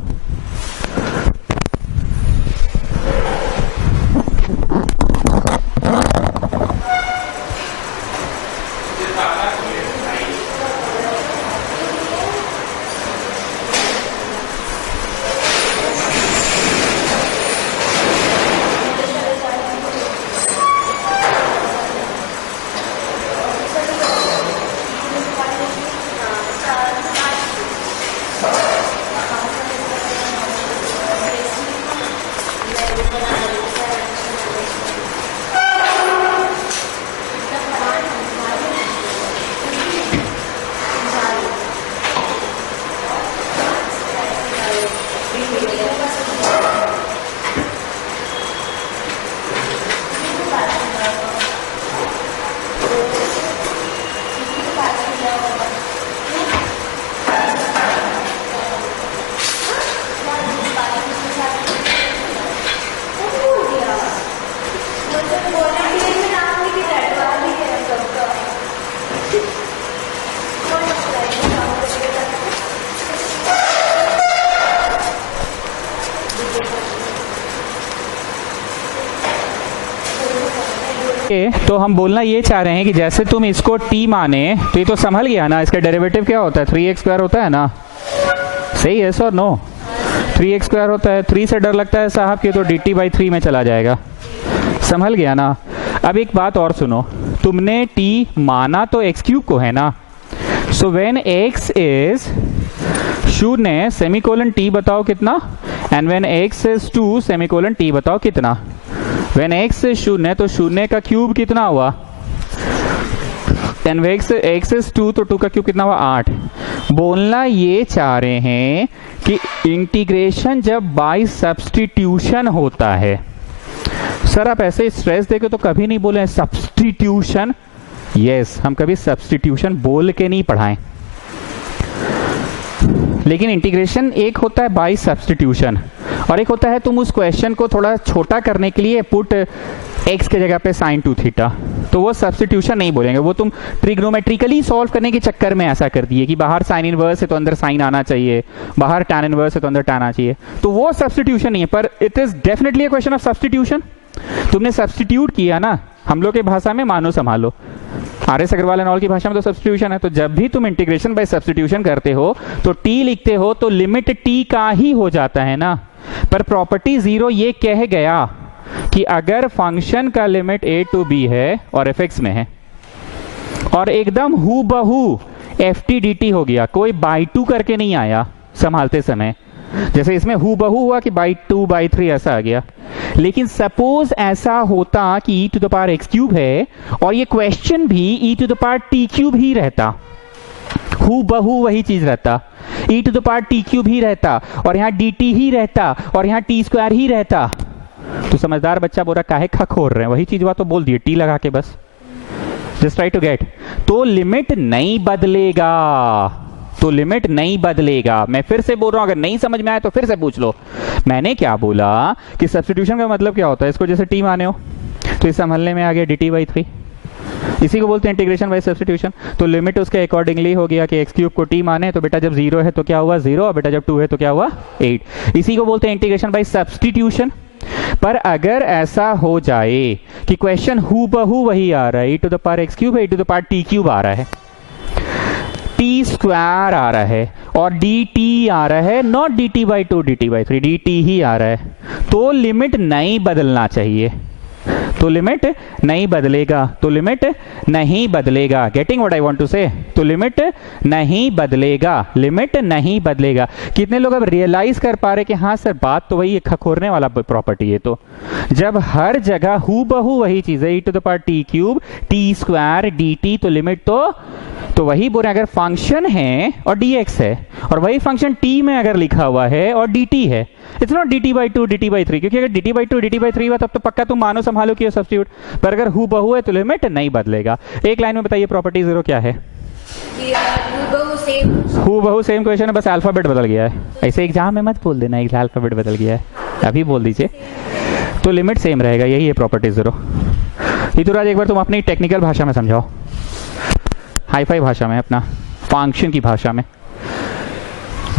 तो हम बोलना ये चाह रहे हैं कि जैसे तुम इसको t माने तो ये तो संभल गया ना, इसका डेरिवेटिव क्या होता है? 3x स्क्वायर होता है ना, सही है और नो? 3x स्क्वायर होता है. 3 से डर लगता है साहब कि तो dt बाई 3 में चला जाएगा, संभल गया ना. अब एक बात और सुनो, तुमने t माना तो x क्यूब को है ना, so when x is 0 semicolon t बताओ कितना, and when x is 2 semicolon t बताओ कितना. व्हेन x इज 0 तो 0 का क्यूब कितना हुआ, एंड x इज 2 तो 2 का क्यूब कितना हुआ, 8. बोलना ये चाह रहे हैं कि इंटीग्रेशन जब बाय सब्स्टिट्यूशन होता है. सर आप ऐसे स्ट्रेस देके तो कभी नहीं बोले सब्स्टिट्यूशन. यस, हम कभी सब्स्टिट्यूशन बोल के नहीं पढ़ाएं, लेकिन इंटीग्रेशन एक होता है बाय सब्स्टिट्यूशन और एक होता है तुम उस क्वेश्चन को थोड़ा छोटा करने के लिए पुट x के जगह पे साइन 2 थीटा, तो वो सब्स्टिट्यूशन नहीं बोलेंगे. वो तुम ट्रिग्नोमेट्रिकली सॉल्व करने के चक्कर में ऐसा कर दिए कि बाहर साइन इनवर्स है तो अंदर साइन आना चाहिए, बाहर टैन इनवर्स है तो अंदर टैन आना चाहिए, तो वो सब्स्टिट्यूशन नहीं है. पर it is definitely a question of substitution. तुमने सब्स्टिट्यूट किया ना, हम लोग के भाषा में मानो संभालो, RS अग्रवाल एंड ऑल की भाषा में तो सब्स्टिट्यूशन है, तो जब भी तुम इंटीग्रेशन बाय सब्स्टिट्यूशन करते हो तो t लिखते हो तो लिमिट t का ही हो जाता है ना। पर प्रॉपर्टी 0 ये कह गया कि अगर फंक्शन का लिमिट a टू b है और fx में है और एकदम हूबहू ft dt हो गया, कोई बाई 2 करके नहीं आया संभालते समय, जैसे इसमें हूबहू हुआ कि बाई 2 बाई 3 ऐसा आ गया। लेकिन सपोज ऐसा होता कि e to the power x cube है और ये क्वेश्चन भी e to the power t cube ही रहता, हूबहू वही चीज रहता, e to the power t cube ही रहता और यहाँ dt ही रहता और यहाँ t स्क्वायर ही रहता, तो समझदार बच्चा बोला काहे खा खोल रहे हैं, वही चीज हुआ तो बोल दिए t लगा के बस, जस्ट ट्राई टू गेट। तो लिमिट नहीं बदलेगा, तो लिमिट नहीं बदलेगा। मैं फिर से बोल रहा हूं, अगर नहीं समझ में आए तो फिर से पूछ लो। मैंने क्या बोला कि सब्स्टिट्यूशन का मतलब क्या होता है, इसको जैसे t माने हो तो इस संभालने में आ गया dt बाई 3, इसी को बोलते हैं इंटीग्रेशन बाय सब्स्टिट्यूशन। तो लिमिट उसके अकॉर्डिंगली हो गया कि एक्स क्यूब को t माने तो बेटा जब 0 है तो क्या हुआ 0 और बेटा जब 2 है तो क्या हुआ 8, इसी को बोलते हैं इंटीग्रेशन बाय सब्स्टिट्यूशन। पर अगर ऐसा हो जाए कि क्वेश्चन हूबहू वही आ रहा है, e to the power x cube है, e to the power t cube आ रहा है, t स्क्वायर आ रहा है और dt आ रहा है, not dt by 2 dt by 3, dt ही आ रहा है, तो लिमिट नहीं बदलना चाहिए, तो लिमिट नहीं बदलेगा, तो लिमिट नहीं बदलेगा। Getting what I want to say, तो लिमिट नहीं बदलेगा, लिमिट नहीं बदलेगा। कितने लोग अब रियलाइज कर पा रहे कि हाँ सर बात तो वही खखोरने वाला प्रॉपर्टी है, तो जब हर जगह हूबहू वही चीज है, e to the power t cube t square dt, तो लिमिट तो वही बोल रहे हैं, अगर फंक्शन है और dx है और वही फंक्शन t में अगर लिखा हुआ है और dt है, it's not dt by 2 dt by 3, क्योंकि अगर dt बाई 2 dt बाई 3 हुआ तब तो पक्का तुम मानो संभालो कि सब्स्टिट्यूट, पर अगर हूबहू है तो लिमिट नहीं बदलेगा। एक लाइन में बताइए प्रॉपर्टी 0 क्या है? हूबहू सेम क्वेश्चन है, बस अल्फाबेट बदल गया है। ऐसे एग्जाम में मत बोल देना अल्फाबेट बदल गया है, अभी बोल दीजिए, तो लिमिट सेम रहेगा, यही है प्रॉपर्टी 0। ऋतुराज एक बार तुम अपनी टेक्निकल भाषा में समझाओ, हाई-फाई भाषा में, अपना फंक्शन की भाषा में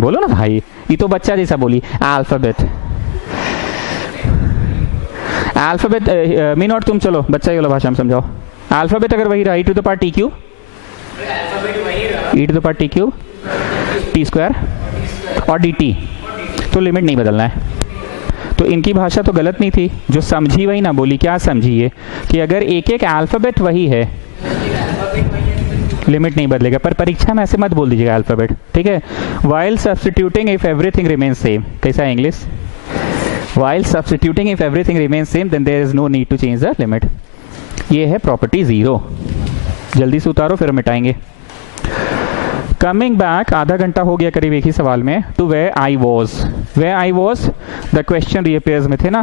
बोलो ना भाई, ये तो बच्चा जैसा बोली अल्फाबेट। अल्फाबेट मी नॉट, तुम चलो बच्चा ही वाला भाषा में समझाओ। अल्फाबेट अगर वही रहा, e to the power t cube, e to the power t cube t square और dt, तो लिमिट नहीं बदलना है। तो इनकी भाषा तो गलत नहीं थी, जो समझी वही ना बोली। क्या समझी है कि अगर एक एक अल्फाबेट वही है लिमिट नहीं बदलेगा, पर परीक्षा में ऐसे मत बोल दीजिएगा अल्फाबेट, ठीक है। While substituting if everything remains same, कैसा है English? While substituting if everything remains same then there is no need to change the limit. ये है प्रॉपर्टी 0। जल्दी से उतारो फिर मिटाएंगे। कमिंग बैक, आधा घंटा हो गया करीब एक ही सवाल में, two way I was the question reappears में थे ना।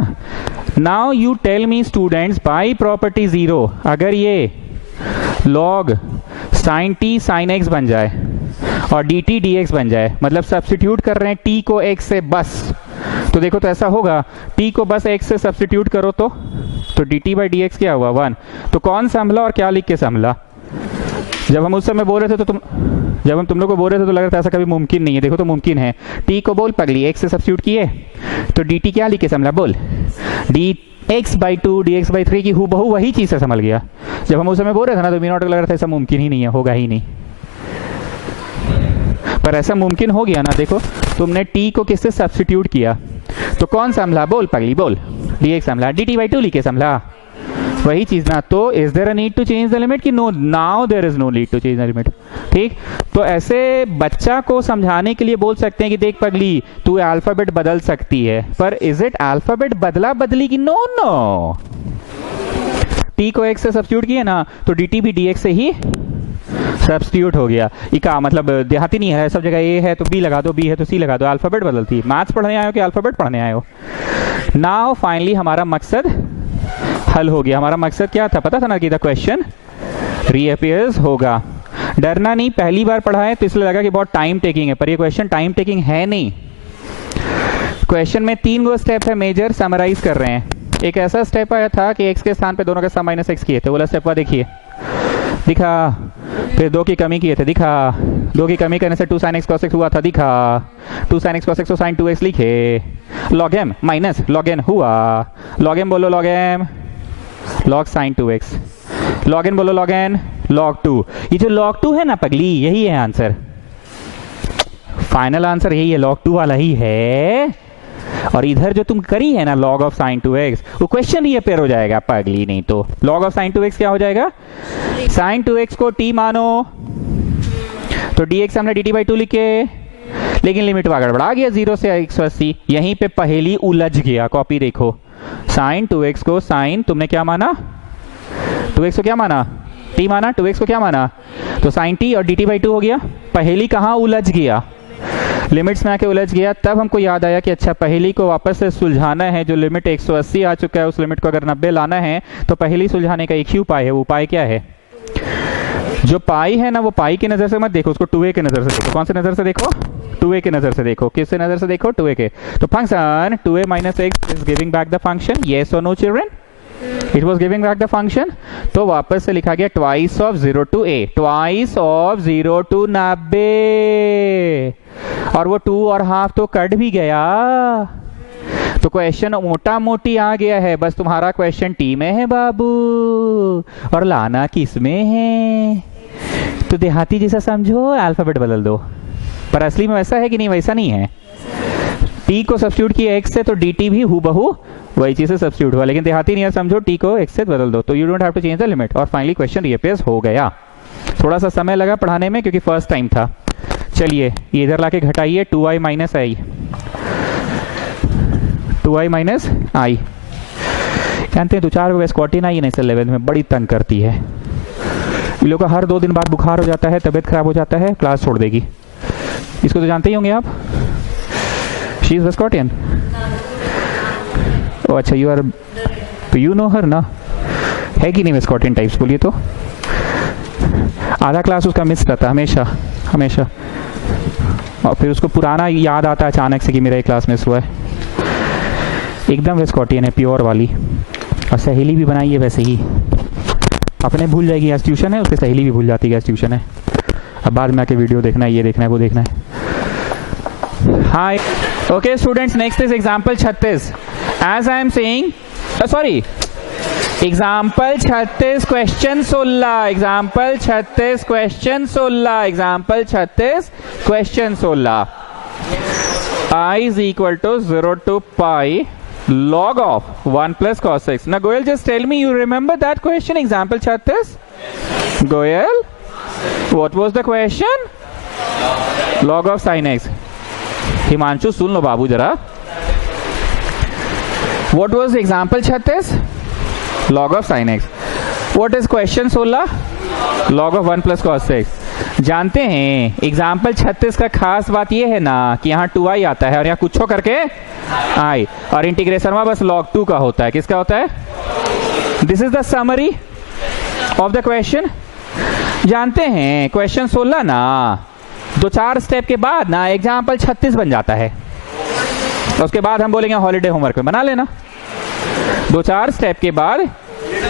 Now you tell me students, by property 0 अगर ये log sin t sin x बन जाए और dt dx बन जाए, मतलब सब्स्टिट्यूट कर रहे हैं t को x से बस, तो देखो तो ऐसा होगा, t को बस x से सब्स्टिट्यूट करो तो dt बाई dx क्या हुआ 1, तो कौन संभला और क्या लिख के संभला? जब हम उस समय बोल रहे थे तो जब हम तुम लोग को बोल रहे थे तो लग रहा था ऐसा कभी मुमकिन नहीं है, देखो तो मुमकिन है। t को बोल पगली x से सब्स्टिट्यूट किए तो dt क्या लिख के संभला, बोल dx बाई 2 dx बाई 3 की हूबहू वही चीज से संभल गया। जब हम उस समय बोल रहे थे ना तो मिनट लग रहा था ऐसा मुमकिन ही नहीं है, होगा ही नहीं, पर ऐसा मुमकिन हो गया ना। देखो तुमने t को किससे सब्स्टिट्यूट किया तो कौन संभला, बोल पगली बोल, dx संभला, dt बाई 2 लिखे संभला, वही चीज ना। तो is there a need to change the limit कि no, now there is no need to change the limit, ठीक। तो ऐसे बच्चा को समझाने के लिए बोल सकते हैं कि देख पगली तू अल्फाबेट बदल सकती है, पर इज इट अल्फाबेट बदला बदली की? नो नो, t को x से सब्स्टिट्यूट किए ना तो dt भी dx से ही सब्स्टिट्यूट हो गया। ये का मतलब देहाती नहीं है, सब जगह a है तो b लगा दो, b है तो c लगा दो, अल्फाबेट बदलती है। मैथ्स पढ़ने आए हो कि अल्फाबेट पढ़ने आए हो? नाउ फाइनली हमारा मकसद हल हो गया। हमारा मकसद क्या था पता था ना कि द क्वेश्चन रीअपियर्स होगा। डरना नहीं, पहली बार पढ़ा है तो इसलिए लगा कि बहुत टाइम टेकिंग है, पर ये क्वेश्चन टाइम टेकिंग है नहीं। क्वेश्चन में 3 गो स्टेप है मेजर, समराइज कर रहे हैं। एक ऐसा स्टेप आया था कि x के स्थान पे दोनों के सम माइनस x किए थे, बोला स्टेप देखिए, दिखा। फिर 2 की कमी किए थे, दिखा। 2 की कमी करने से 2 sin x cos x हुआ था, दिखा। 2 sin x cos x तो sin 2x लिखे। log m minus log n हुआ। log m बोलो log m, log sin 2x। log n बोलो log n, log 2। ये जो log 2 है ना पगली, यही है आंसर, फाइनल आंसर यही है, log 2 वाला ही है। और इधर जो तुम करी है ना log of sin 2x, वो क्वेश्चन रीअपेयर हो जाएगा पगली, नहीं तो log of sin 2x क्या हो जाएगा, sin 2x को t मानो तो dx हमने dt by 2 लिखे, लेकिन लिमिट गड़बड़ा गया 0 से 180, यहीं पे पहेली उलझ गया। कॉपी देखो, sin 2x को sin तुमने क्या माना, 2x को क्या माना, t माना, 2x को क्या माना, तो sin t और dt by 2 हो गया। पहेली कहाँ उलझ गया, लिमिट्स में आके उलझ गया। तब हमको याद आया कि अच्छा पहेली को वापस से सुलझाना है, जो लिमिट 180 आ चुका है उस लिमिट को अगर 90 लाना है तो पहेली सुलझाने का एक ही उपाय है। वो उपाय क्या है, जो पाई है ना वो पाई की नजर से मत देखो, उसको 2a के नजर से देखो। कौन से नजर से देखो, 2a के नजर से देखो। किस नजर से देखो, 2a के। तो function 2a minus x is giving back the function, yes or no children, it was giving back the function। तो वापस से लिखा गया twice of 0 to a, twice of 0 to 90, और वो 2 और हाफ तो कट भी गया। तो क्वेश्चन मोटा मोटी आ गया है, बस तुम्हारा क्वेश्चन टी में है बाबू, और लाना किस में है। तो देहाती जैसा समझो, अल्फाबेट बदल दो, पर असली में वैसा है कि नहीं, वैसा नहीं है। टी को सब्स्टिट्यूट किया एक्स से तो डी टी भी हूबहू वही चीज से सब्स्टिट्यूट हुआ, लेकिन देहाती नहीं है, समझो टी को एक्स से बदल दो, तो you don't have to change the limit. और फाइनली क्वेश्चन रीअपेयर हो गया। थोड़ा सा समय लगा पढ़ाने में क्योंकि फर्स्ट टाइम था। चलिए ये इधर लाके घटाइए, 2i माइनस आई, 2i माइनस आई। जानते हैं 2-4 वेस्कॉटिन आई नहीं सर 11 में बड़ी तंग करती है। इन लोगों का हर 2 दिन बाद बुखार हो जाता है, तबीयत खराब हो जाता है, क्लास छोड़ देगी। इसको तो जानते ही होंगे आप, शी इज वेस्कॉटियन। ओ अच्छा, यू आर, तो यू नो हर ना, है कि नहीं वेस्कॉटियन टाइप्स, बोलिए तो। आधा क्लास उसका मिस रहता हमेशा हमेशा, और फिर उसको पुराना याद आता है अचानक से कि मेरा एक क्लास मिस हुआ है। एकदम वेस्कॉटियन है, प्योर वाली। और सहेली भी बनाई है वैसे ही, अपने भूल जाएगी आज ट्यूशन है, उसके सहेली भी भूल जाती है आज ट्यूशन है। अब बाद में आके वीडियो देखना है, ये देखना है, वो देखना है। Hi okay students, next is example 36। As I am saying, sorry, example 36 question 16, example 36 question 16, example 36 question 16। I is equal to 0 to pi log of 1 plus cos x. Now Goyal, just tell me, you remember that question, example 36? Goyal, what was the question? Log of sin x. Himanshu सुन लो बाबू जरा, what was example 36? Log of sin x. What is question 16? Log of 1 plus cos x. जानते हैं example 36 का खास बात यह है ना कि यहाँ 2i आता है और यहाँ कुछ करके i, और इंटीग्रेशन में बस log 2 का होता है। किसका होता है? This is the summary of the question. जानते हैं क्वेश्चन 16 ना 2-4 स्टेप के बाद ना एग्जाम्पल 36 बन जाता है, उसके बाद हम बोलेंगे हॉलीडे होमवर्क में बना लेना। 2-4 स्टेप के बाद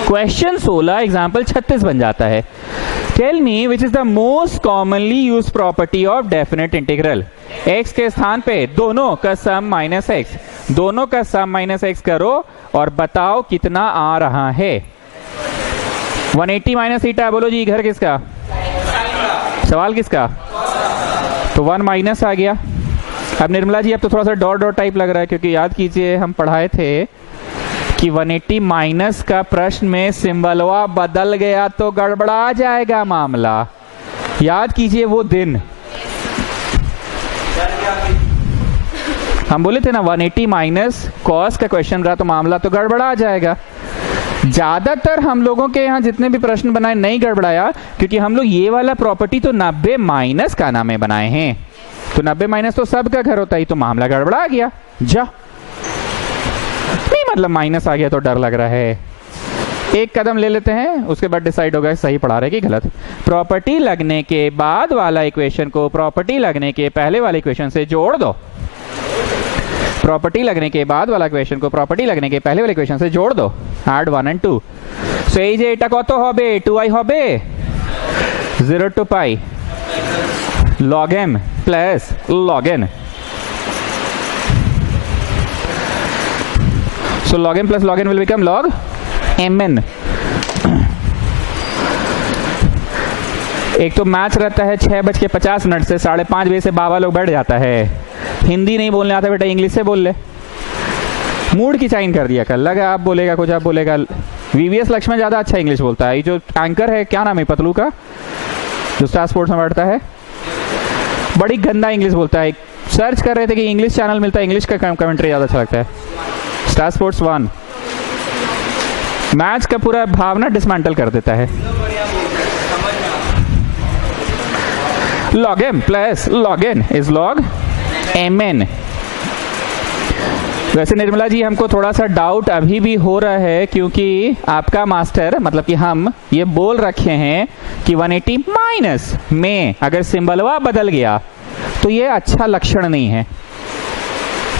क्वेश्चन 16 एग्जाम्पल 36 बन जाता है। Tell me which is the most commonly use property of definite integral. x के स्थान पे दोनों का सम माइनस एक्स, दोनों का सम माइनस एक्स करो और बताओ कितना आ रहा है। 180 माइनस थीटा, बोलो जी घर किसका, सवाल किसका, तो 1 माइनस आ गया। अब निर्मला जी अब तो थोड़ा सा डॉट डॉट टाइप लग रहा है, क्योंकि याद कीजिए हम पढ़ाए थे कि 180 माइनस का प्रश्न में सिंबलवा बदल गया तो गड़बड़ा जाएगा मामला। याद कीजिए वो दिन हम बोले थे ना 180 माइनस कॉस का क्वेश्चन रहा तो मामला तो गड़बड़ा जाएगा। ज्यादातर हम लोगों के यहाँ जितने भी प्रश्न बनाए नहीं गड़बड़ाया, क्योंकि हम लोग ये वाला प्रॉपर्टी तो 90 माइनस का नाम में बनाए हैं, तो 90 माइनस तो सबका घर होता ही, तो मामला गड़बड़ा गया। जा नहीं मतलब माइनस आ गया तो डर लग रहा है। एक कदम ले लेते हैं, उसके बाद डिसाइड होगा सही पढ़ा रहे कि गलत। प्रॉपर्टी लगने के बाद वाला इक्वेशन को प्रॉपर्टी लगने के पहले वाले इक्वेशन से जोड़ दो। प्रॉपर्टी लगने के बाद वाला इक्वेशन को प्रॉपर्टी लगने के पहले वाले इक्वेशन से जोड़ दो। ऐड 1 and 2, सो এই যে এটা কত হবে, 2i হবে 0 to pi log m plus log n। So log m plus log n will become log mn। एक तो मैच रहता है 6:50 से 5:30 बजे से बाबा लोग बैठ जाता है। हिंदी नहीं बोलने आता बेटा, इंग्लिश से बोल ले। मूड की साइन कर दिया, कल लगा आप बोलेगा कुछ, आप बोलेगा। वीवीएस लक्ष्मण ज्यादा अच्छा इंग्लिश बोलता है। ये जो एंकर है, क्या नाम है पतलू का, जो स्टार स्पोर्ट्स में बैठता है, बड़ी गंदा इंग्लिश बोलता है। सर्च कर रहे थे कि इंग्लिश चैनल मिलता है, इंग्लिश का कमेंट्री ज्यादा अच्छा लगता है। स्टार स्पोर्ट्स 1 मैच का पूरा भावना डिसमेंटल कर देता है। log m plus log n is log mn। वैसे निर्मला जी हमको थोड़ा सा डाउट अभी भी हो रहा है, क्योंकि आपका मास्टर मतलब कि हम ये बोल रखे हैं कि 180 माइनस में अगर सिंबलवा बदल गया तो ये अच्छा लक्षण नहीं है।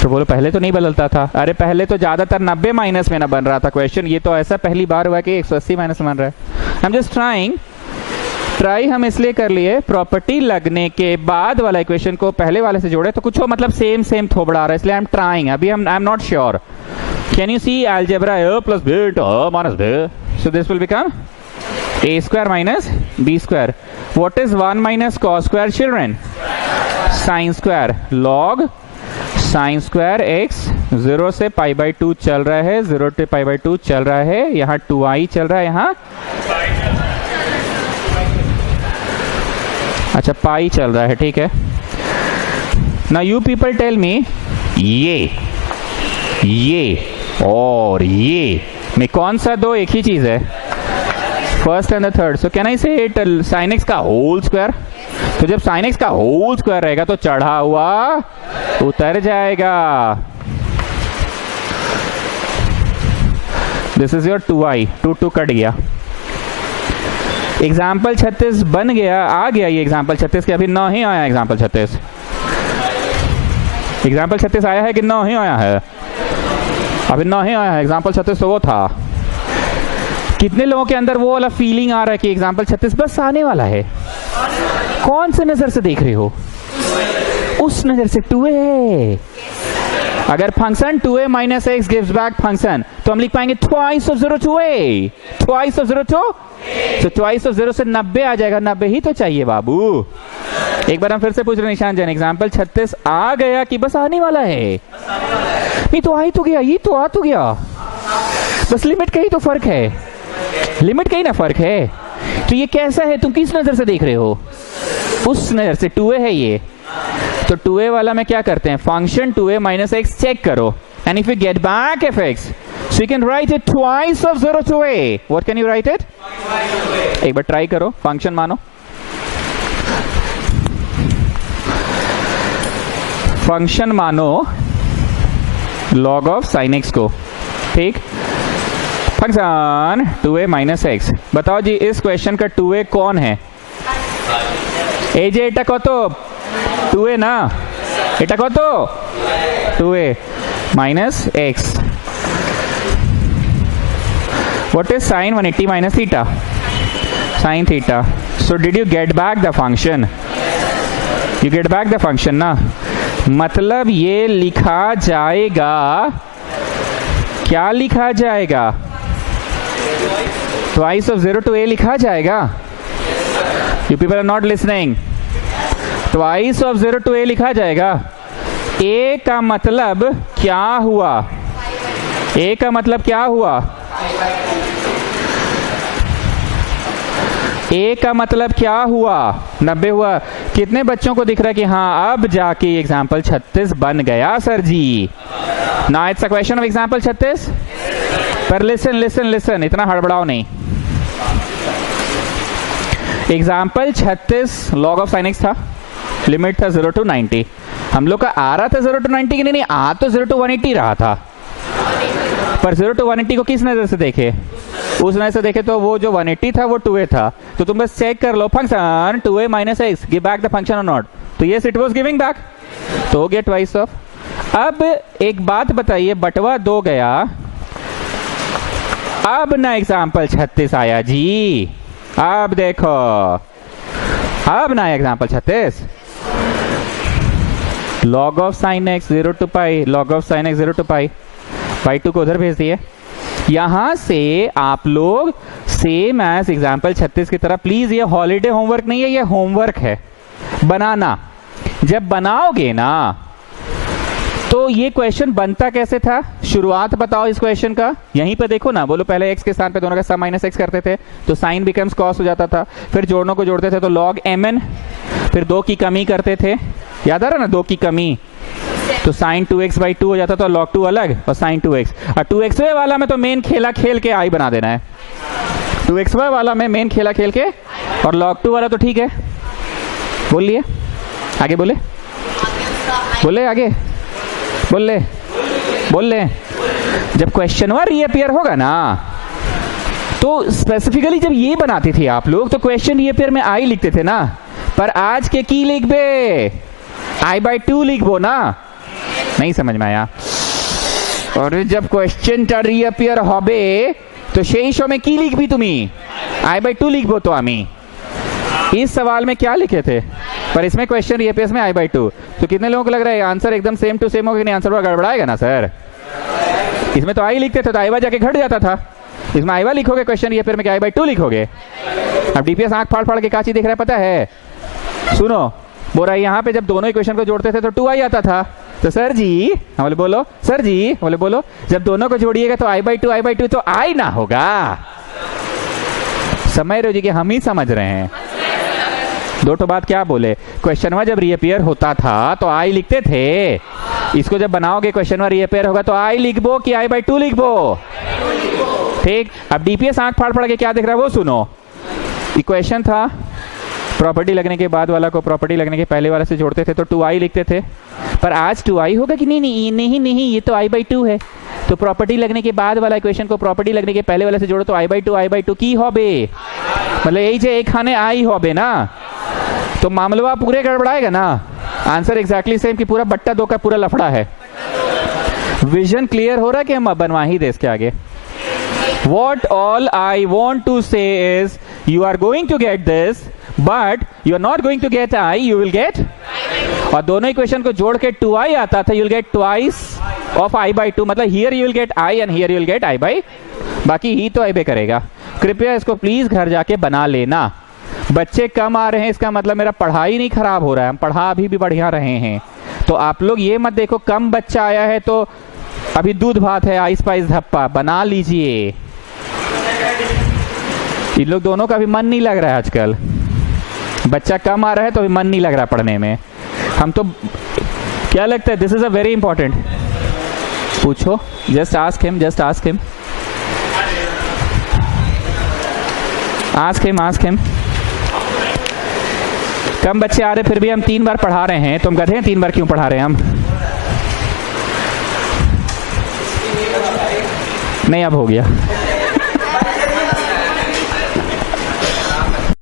तो बोलो पहले तो नहीं बदलता था। अरे पहले तो ज्यादातर 90 माइनस में ना बन रहा था क्वेश्चन, ये तो ऐसा पहली बार हुआ कि 180 माइनस में बन रहा है। आई एम जस्ट ट्राई हम इसलिए कर लिए, प्रॉपर्टी लगने के बाद वाला इक्वेशन को पहले वाले से जोड़े तो कुछ हो, मतलब सेम थोबड़ा आ रहा है, इसलिए आई एम ट्राइंग। अभी I am not sure. Can you see algebra a plus b into a minus b, so this will become a square minus b square. What is 1 minus cos square children? sin square log sin square x 0 से π/2 चल रहा है, 0 to π/2 चल रहा है, यहाँ 2i चल रहा है, यहाँ अच्छा पाई चल रहा है, ठीक है। ना यू पीपल टेल मी, ये और ये में कौन सा दो एक ही चीज है? First and the third. So can I से इट sin x का होल स्क्वायर? तो जब sin x का होल स्क्वायर रहेगा तो चढ़ा हुआ उतर जाएगा। This is your 2i, 2 cut गया। एग्जाम्पल 36 बन गया, आ गया ये एग्जाम्पल 36 के, अभी 9 ही आया एग्जाम्पल 36। एग्जाम्पल 36 आया है कि 9 ही आया है? अभी 9 ही आया है। एग्जाम्पल 36 तो वो था। कितने लोगों के अंदर वो वाला फीलिंग आ रहा है कि एग्जाम्पल 36 बस आने वाला है? कौन से नजर से देख रहे हो? उस नजर से 2a। अगर function 2a minus x gives back function, तो हम लिख पाएंगे twice of 0 to a, twice of 0 to, तो twice of 0 से 90 आ जाएगा। 90 ही तो चाहिए बाबू। एक बार हम फिर से पूछ रहे निशान जैन, एग्जाम्पल 36 आ गया कि बस आने वाला है? नहीं तो आ ही तो गया, ये तो आ तो गया, बस लिमिट का ही तो फर्क है, लिमिट का ही ना फर्क है। तो ये कैसा है, तुम किस नजर से देख रहे हो? उस नजर से 2a है ये। तो 2a वाला में क्या करते हैं, function 2a minus x check करो, and if you get back fx, so you can write it twice of 0 to a. What can you write it? एक बार ट्राई करो, फंक्शन मानो, फंक्शन मानो log of sin x को, ठीक। Function 2a minus x. बताओ जी इस question का 2a कौन है? ए जे एटा को तो 2a ना, एटा को तो 2a minus x. What is sin 180 minus theta? Sin theta. So did you get back the function? You get back the function ना? मतलब ये लिखा जाएगा, क्या लिखा जाएगा? Twice of 0 to a लिखा जाएगा। You people are not listening. Twice of 0 to a लिखा जाएगा। a का मतलब क्या हुआ? a का मतलब क्या हुआ? a का मतलब क्या हुआ? 90 हुआ। कितने बच्चों को दिख रहा है कि हाँ अब जाके एग्जाम्पल 36 बन गया सर जी? ना it's a question of example 36। पर लिसन लिसन लिसन, इतना हड़बड़ाओ नहीं। Example 36 log of sin x था, लिमिट था 0 to 90। हम लोग का आ रहा था 0 to 90 की नहीं, आ तो 0 to 180 रहा था। पर 0 to 180 को किस नजर से देखे? उस नजर से देखे तो वो जो 180 था वो 2a था। तो तुम बस चेक कर लो, function 2a minus x give back the function और नॉट? तो yes it was giving back, तो हो गया ट्वाइस ऑफ। अब एक बात बताइए, बटवा 2 गया, अब ना एग्जाम्पल 36 आया जी। अब देखो, अब ना example 36 log of sin x 0 to pi, log of sin x 0 to पाई, पाई 2 को उधर भेज दिए। यहां से आप लोग सेम एज एग्जाम्पल 36 की तरह। प्लीज ये हॉलीडे होमवर्क नहीं है, ये होमवर्क है बनाना। जब बनाओगे ना तो ये क्वेश्चन बनता कैसे था, शुरुआत बताओ इस क्वेश्चन का। यहीं पे देखो ना, बोलो पहले x के स्थान पे दोनों का सम माइनस x करते थे तो साइन बिकम्स कॉस हो जाता था, फिर जोड़नों को जोड़ते थे तो log mn, फिर 2 की कमी करते थे, याद आ रहा ना 2 की कमी, तो साइन 2x/2 हो जाता था, log 2 अलग और साइन 2x। और 2xy वाला में तो मेन खेला खेल के आई बना देना है, 2xy वाला में मेन खेला खेल के, और log 2 वाला तो ठीक है। बोल लिए आगे, बोले बोले आगे, बोल ले। जब क्वेश्चन वा रीअपियर होगा ना तो स्पेसिफिकली जब ये बनाते थे आप लोग तो क्वेश्चन रीअपियर में आई लिखते थे ना, पर आज के की लिख बे i/2 लिखबो ना, नहीं समझ में आया। और जब क्वेश्चन टा रीअपियर होबे तो সেই সময় কি লিখবি তুমি, i/2 লিখবো তো আমি। इस सवाल में क्या लिखे थे, पर इसमें क्वेश्चन रीअपियर्स में i/2। तो कितने लोगों को लग रहा है आंसर एकदम सेम टू सेम होगा कि नहीं, आंसर गड़बड़ाएगा ना सर। इसमें तो आई लिखते थे तो i जाके घट जाता था, इसमें i लिखोगे क्वेश्चन रीअपियर में क्या i/2 लिखोगे। अब डीपीएस आंख फाड़ फाड़ के क्या चीज दिख रहा है पता है, सुनो बोल रहा है यहाँ पे जब दोनों इक्वेशन को जोड़ते थे तो 2i आता था, तो सर जी हम बोले बोलो, सर जी बोले बोलो, जब दोनों को जोड़िएगा तो i/2 तो i ना होगा। समझ रहे हो जी कि हम ही समझ रहे हैं। दो तो बात क्या बोले, क्वेश्चन वा जब रीअपियर होता था तो आई लिखते थे, इसको जब बनाओगे क्वेश्चन वा रीअपियर होगा तो आई लिखबो कि i/2 लिखबो, ठीक। अब डीपीएस आंख फाड़ फाड़ के क्या दिख रहा है वो सुनो। इक्वेशन था प्रॉपर्टी लगने के बाद वाला को प्रॉपर्टी लगने के पहले वाला से जोड़ते थे तो 2i लिखते थे, पर आज 2i होगा कि नहीं, नहीं ये तो i/2 है, तो प्रॉपर्टी लगने के बाद वाला इक्वेशन को प्रॉपर्टी लगने के पहले वाले से जोड़ो तो i/2 की होबे, मतलब यही जे एक खाने आई होबे ना, तो मामला पूरे गड़बड़ाएगा ना। आंसर एग्जैक्टली सेम कि पूरा बट्टा 2 का पूरा लफड़ा है। विजन क्लियर हो रहा है कि हम बनवा ही दे इसके आगे। What all I want to say is you are going to get this, but you are not going to get I, you will get, और दोनों इक्वेशन को जोड़ के 2i आता था, you will get twice of i/2, मतलब here you will get I and here you will get I/, बाकी ही तो i करेगा। कृपया इसको प्लीज घर जाके बना लेना। बच्चे कम आ रहे हैं इसका मतलब मेरा पढ़ाई नहीं खराब हो रहा है, हम पढ़ा अभी भी बढ़िया रहे हैं। तो आप लोग ये मत देखो कम बच्चा आया है तो अभी दूध भात है आइस पाइस धप्पा, बना लीजिए। इन लोग दोनों का भी मन नहीं लग रहा है आजकल, बच्चा कम आ रहा है तो भी मन नहीं लग रहा पढ़ने में। हम तो क्या लगता है, this is a very important, पूछो, just ask him, ask him. कम बच्चे आ रहे फिर भी हम 3 बार पढ़ा रहे हैं, तो हम कहते हैं 3 बार क्यों पढ़ा रहे हैं हम, नहीं अब हो गया।